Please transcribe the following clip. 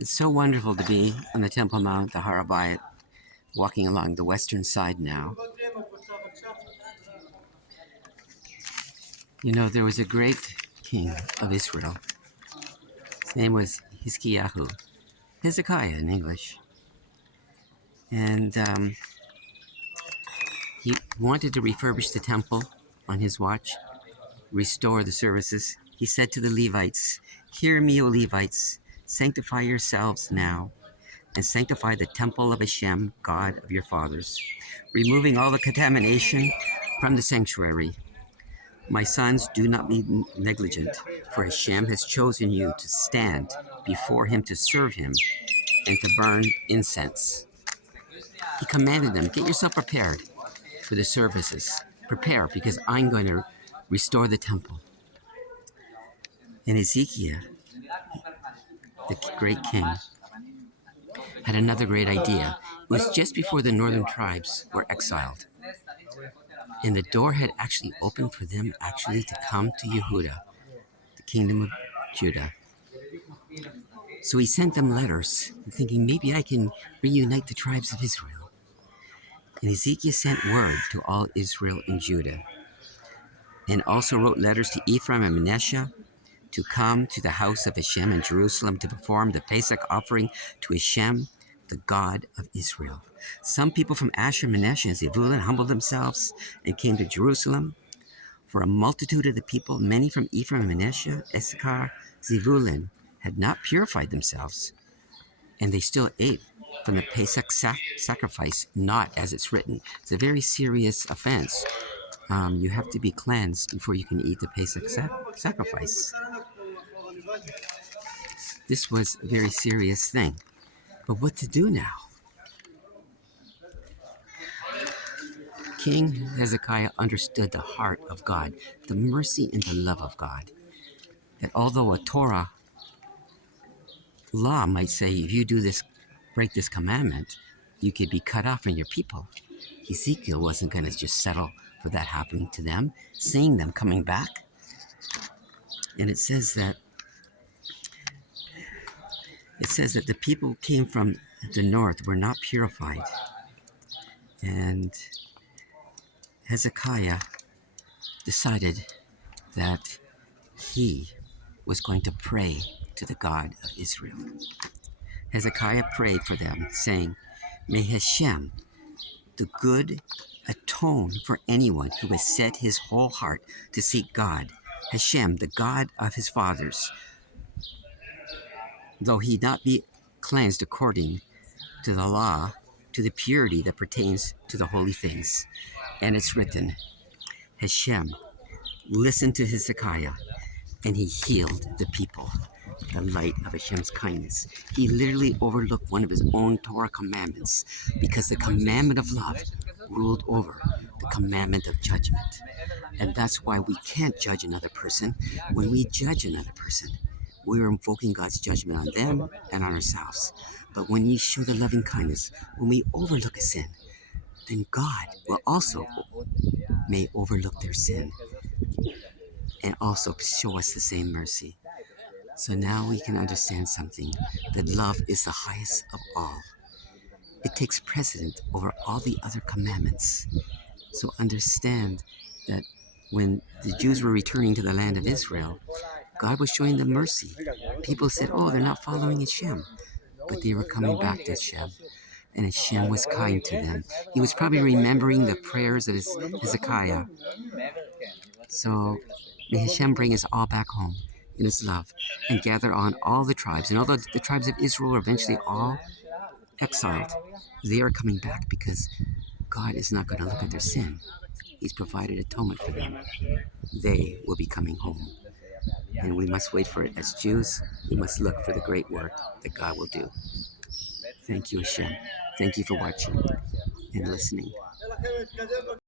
It's so wonderful to be on the Temple Mount, the Har HaBayt, walking along the western side now. You know, there was a great king of Israel. His name was Hezekiah in English. And he wanted to refurbish the temple on his watch, restore the services. He said to the Levites, "Hear me, O Levites, sanctify yourselves now, and sanctify the temple of Hashem, God of your fathers, removing all the contamination from the sanctuary. My sons, do not be negligent, for Hashem has chosen you to stand before him to serve him and to burn incense." He commanded them, get yourself prepared for the services. Prepare, because I'm going to restore the temple. And Ezekiel, the great king, had another great idea. It was just before the northern tribes were exiled. And the door had actually opened for them to come to Yehuda, the kingdom of Judah. So he sent them letters, thinking maybe I can reunite the tribes of Israel. And Ezekiel sent word to all Israel and Judah, and also wrote letters to Ephraim and Manasseh to come to the house of Hashem in Jerusalem to perform the Pesach offering to Hashem, the God of Israel. Some people from Asher, Manasseh, and Zebulun humbled themselves and came to Jerusalem. For a multitude of the people, many from Ephraim, Manasseh, Issachar, Zebulun, had not purified themselves, and they still ate from the Pesach sacrifice, not as it's written. It's a very serious offense. You have to be cleansed before you can eat the Pesach sacrifice. This was a very serious thing. But what to do now? King Hezekiah understood the heart of God, the mercy and the love of God. That although a Torah law might say, if you do this, break this commandment, you could be cut off from your people, Ezekiel wasn't going to just settle for that happening to them, seeing them coming back. And it says that the people who came from the north were not purified. And Hezekiah decided that he was going to pray to the God of Israel. Hezekiah prayed for them, saying, "May Hashem, the good, atone for anyone who has set his whole heart to seek God, Hashem, the God of his fathers, though he not be cleansed according to the law, to the purity that pertains to the holy things." And it's written, Hashem listened to Hezekiah, and he healed the people. The light of Hashem's kindness. He literally overlooked one of his own Torah commandments because the commandment of love ruled over the commandment of judgment. And that's why we can't judge another person. When we judge another person, we're invoking God's judgment on them and on ourselves. But when we show the loving kindness, when we overlook a sin, then God will also may overlook their sin and also show us the same mercy. So now we can understand something, that love is the highest of all. It takes precedent over all the other commandments. So understand that when the Jews were returning to the land of Israel, God was showing them mercy. People said, oh, they're not following Hashem. But they were coming back to Hashem. And Hashem was kind to them. He was probably remembering the prayers of Hezekiah. So may Hashem bring us all back home in his love and gather on all the tribes. And although the tribes of Israel are eventually all exiled, they are coming back because God is not going to look at their sin. He's provided atonement for them. They will be coming home. And we must wait for it as Jews. We must look for the great work that God will do. Thank you, Hashem. Thank you for watching and listening.